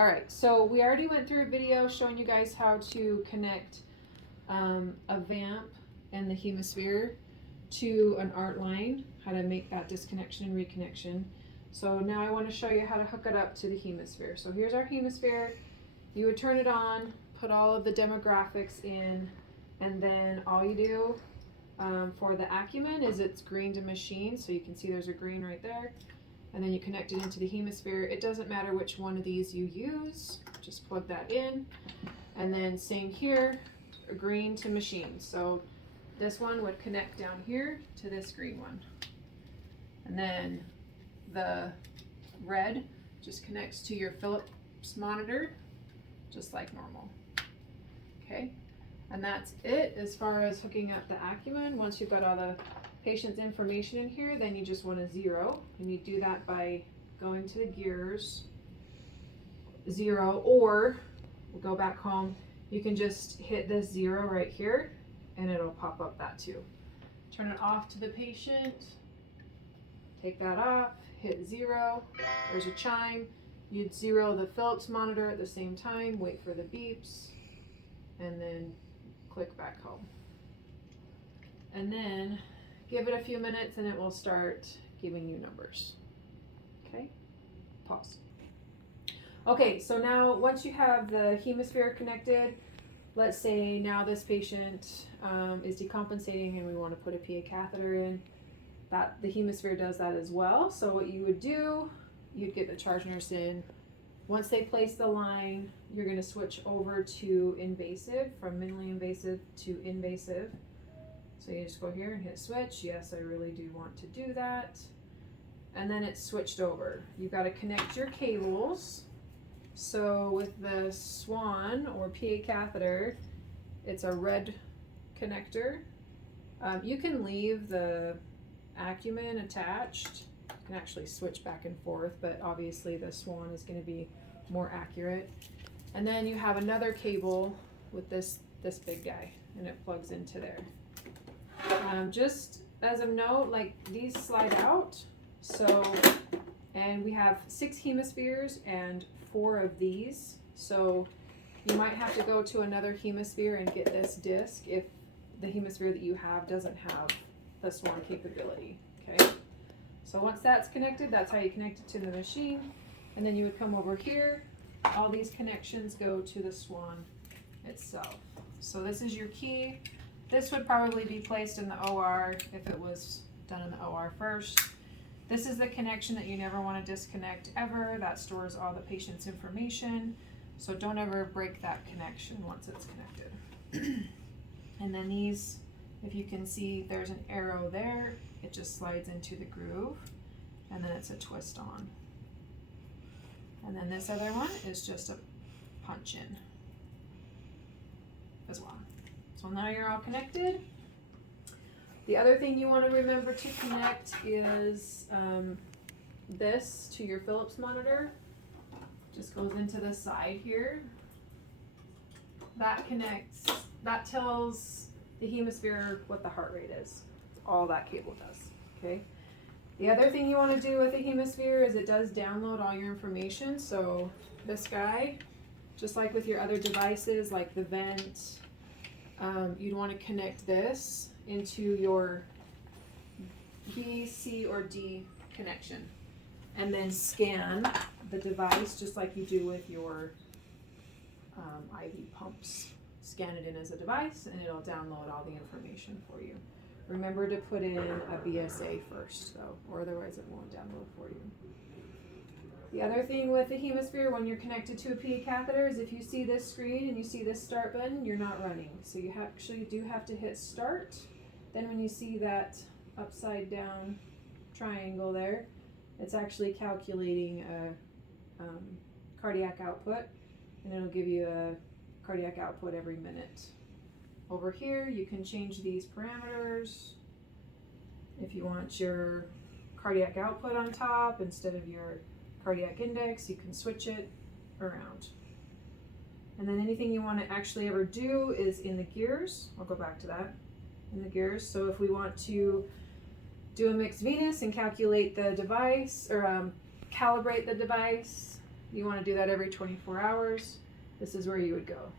All right, so we already went through a video showing you guys how to connect a vamp and the Hemosphere to an art line, how to make that disconnection and reconnection. So now I want to show you how to hook it up to the Hemosphere. So here's our Hemosphere. You would turn it on, put all of the demographics in, and then all you do for the Acumen is it's green to machine, so you can see there's a green right there. And then you connect it into the Hemosphere. It doesn't matter which one of these you use, just plug that in. And then same here, green to machine. So this one would connect down here to this green one. And then the red just connects to your Philips monitor, just like normal. Okay, and that's it as far as hooking up the Acumen. Once you've got all the patient's information in here, then you just want to zero, and you do that by going to the gears, zero, or we'll go back home. You can just hit this zero right here and it'll pop up that too. Turn it off to the patient, take that off, hit zero, there's a chime. You'd zero the Philips monitor at the same time, wait for the beeps, and then click back home. And then give it a few minutes and it will start giving you numbers. Okay, pause. Okay, so now once you have the Hemosphere connected, let's say now this patient is decompensating and we want to put a PA catheter in, that the Hemosphere does that as well. So what you would do, you'd get the charge nurse in. Once they place the line, you're going to switch over to invasive, from minimally invasive to invasive. So you just go here and hit switch. Yes, I really do want to do that. And then it's switched over. You've got to connect your cables. So with the Swan or PA catheter, it's a red connector. You can leave the Acumen attached. You can actually switch back and forth, but obviously the Swan is going to be more accurate. And then you have another cable with this big guy, and it plugs into there. Just as a note, like these slide out, so, and we have 6 Hemospheres and 4 of these, so you might have to go to another Hemosphere and get this disc if the Hemosphere that you have doesn't have the Swan capability. Okay, so once that's connected, that's how you connect it to the machine, and then you would come over here. All these connections go to the Swan itself. So this is your key. This would probably be placed in the OR if it was done in the OR first. This is the connection that you never want to disconnect ever. That stores all the patient's information. So don't ever break that connection once it's connected. And then these, if you can see, there's an arrow there. It just slides into the groove, and then it's a twist on. And then this other one is just a punch in as well. So now you're all connected. The other thing you want to remember to connect is this to your Philips monitor. Just goes into the side here. That connects, that tells the Hemosphere what the heart rate is. That's all that cable does, okay? The other thing you want to do with the Hemosphere is it does download all your information. So this guy, just like with your other devices, like the vent, you'd want to connect this into your B, C, or D connection, and then scan the device just like you do with your IV pumps. Scan it in as a device and it'll download all the information for you. Remember to put in a BSA first though, or otherwise it won't download for you. The other thing with the Hemosphere when you're connected to a PA catheter is if you see this screen and you see this start button, you're not running. So you actually do have to hit start. Then when you see that upside down triangle there, it's actually calculating a cardiac output, and it'll give you a cardiac output every minute. Over here you can change these parameters. If you want your cardiac output on top instead of your cardiac index, you can switch it around. And then anything you want to actually ever do is in the gears. I'll go back to that. In the gears. So if we want to do a mixed venous and calculate the device, or calibrate the device, You want to do that every 24 hours. This is where you would go.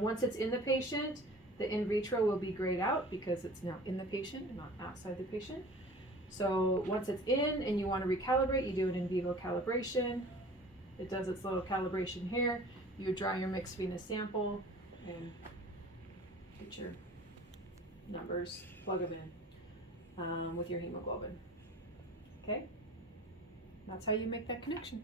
Once it's in the patient, the in vitro will be grayed out because it's now in the patient and not outside the patient. So once it's in and you want to recalibrate, you do an in vivo calibration. It does its little calibration here. You draw your mixed venous sample and get your numbers, plug them in with your hemoglobin. Okay? That's how you make that connection.